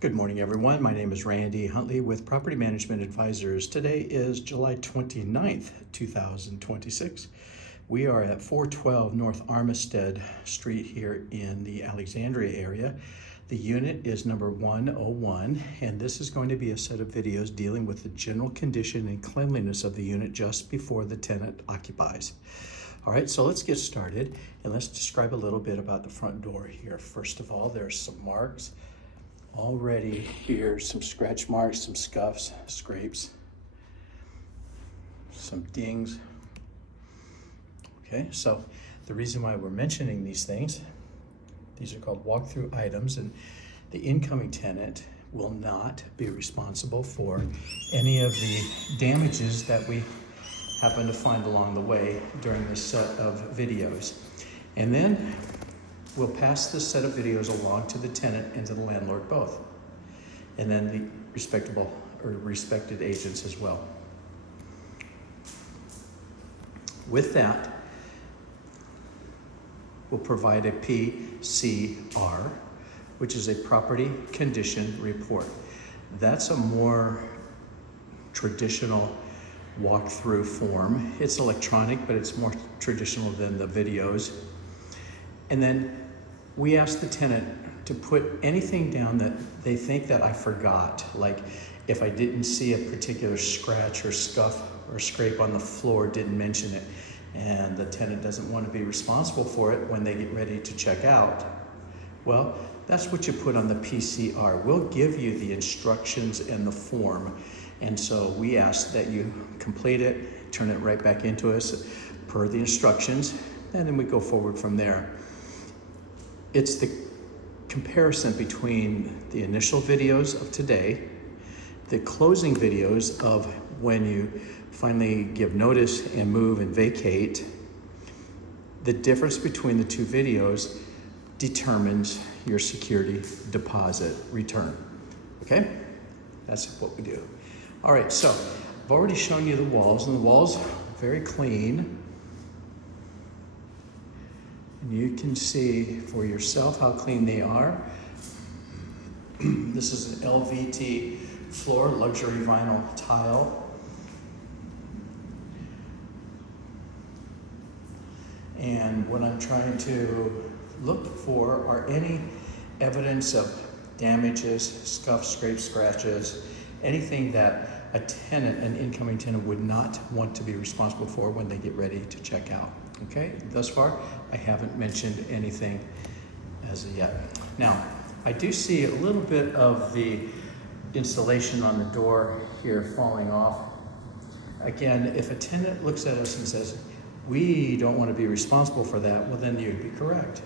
Good morning, everyone. My name is Randy Huntley with Property Management Advisors. Today is July 29th, 2026. We are at 412 North Armistead Street here in the Alexandria area. The unit is number 101, and this is going to be a set of videos dealing with the general condition and cleanliness of the unit just before the tenant occupies. All right, so let's get started, and let's describe a little bit about the front door here. First of all, there's some marks. Already here, some scratch marks, some scuffs, scrapes, some dings. Okay, so the reason why we're mentioning these things, these are called walkthrough items, and the incoming tenant will not be responsible for any of the damages that we happen to find along the way during this set of videos. And then we'll pass this set of videos along to the tenant and to the landlord both, and then the respected agents as well. With that, we'll provide a PCR, which is a property condition report. That's a more traditional walkthrough form. It's electronic, but it's more traditional than the videos. And then we ask the tenant to put anything down that they think that I forgot. Like if I didn't see a particular scratch or scuff or scrape on the floor, didn't mention it, and the tenant doesn't want to be responsible for it when they get ready to check out, well, that's what you put on the PCR. We'll give you the instructions and the form. And so we ask that you complete it, turn it right back into us per the instructions, and then we go forward from there. It's the comparison between the initial videos of today, the closing videos of when you finally give notice and move and vacate. The difference between the two videos determines your security deposit return. Okay? That's what we do. All right, so I've already shown you the walls, and the walls are very clean. And you can see for yourself how clean they are. This is an LVT floor, luxury vinyl tile. And what I'm trying to look for are any evidence of damages, scuffs, scrapes, scratches, anything that a tenant, an incoming tenant, would not want to be responsible for when they get ready to check out. Okay, thus far, I haven't mentioned anything as of yet. Now, I do see a little bit of the insulation on the door here falling off. Again, if a tenant looks at us and says, we don't want to be responsible for that, well, then you'd be correct.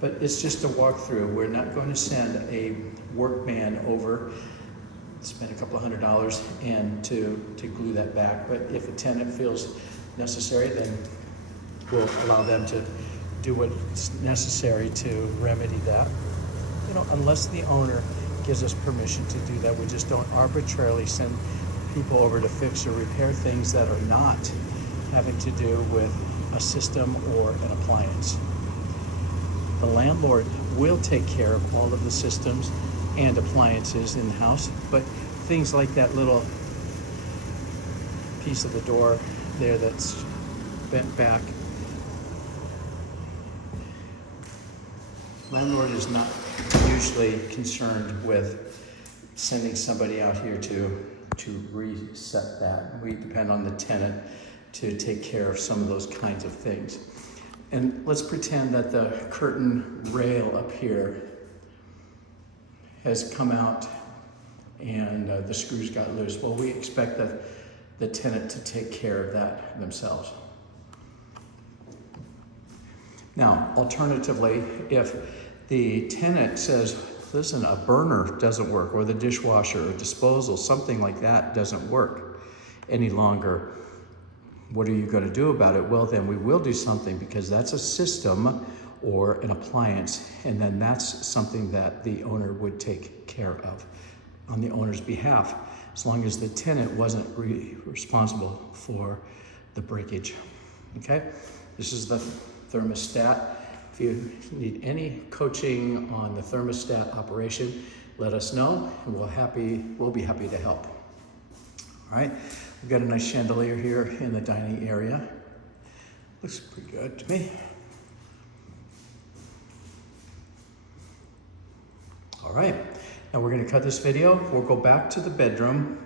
But it's just a walkthrough. We're not going to send a workman over, spend a couple of $100 and to glue that back. But if a tenant feels necessary, then we'll allow them to do what's necessary to remedy that. You know, unless the owner gives us permission to do that, we just don't arbitrarily send people over to fix or repair things that are not having to do with a system or an appliance. The landlord will take care of all of the systems and appliances in the house, but things like that little piece of the door there that's bent back, landlord is not usually concerned with sending somebody out here to reset that. We depend on the tenant to take care of some of those kinds of things. And let's pretend that the curtain rail up here has come out and the screws got loose. Well, we expect the tenant to take care of that themselves. Now, alternatively, if the tenant says, listen, a burner doesn't work, or the dishwasher or disposal, something like that doesn't work any longer, what are you going to do about it? Well, then we will do something, because that's a system or an appliance, and then that's something that the owner would take care of on the owner's behalf, as long as the tenant wasn't responsible for the breakage. Okay, this is the thermostat. If you need any coaching on the thermostat operation, let us know, and we'll be happy to help. All right, we've got a nice chandelier here in the dining area. Looks pretty good to me. All right, now we're gonna cut this video. We'll go back to the bedroom,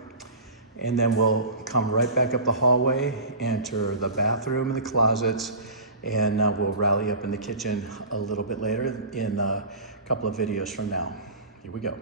and then we'll come right back up the hallway, enter the bathroom and the closets, and we'll rally up in the kitchen a little bit later in a couple of videos from now. Here we go.